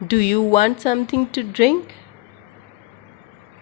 Do you want something to drink?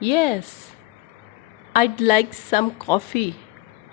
Yes, I'd like some coffee.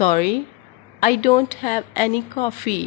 Sorry, I don't have any coffee.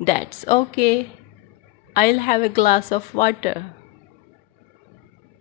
That's okay. I'll have a glass of water.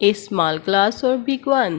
A small glass or big one?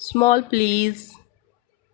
Small please.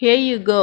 Here you go.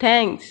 Thanks.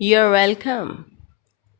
You're welcome.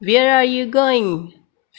where are you going?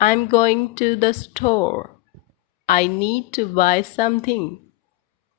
I'm going to the store. I need to buy something.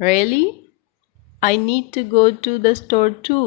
Really? I need to go to the store too.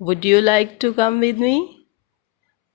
Would you like to come with me?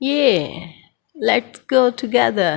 Yeah, let's go together.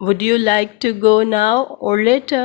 Would you like to go now or later?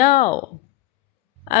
Now.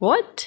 What?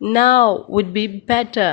Now would be better.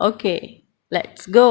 Okay, let's go.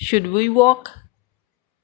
Should we walk?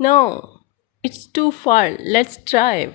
No, it's too far. Let's drive.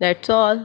That's all.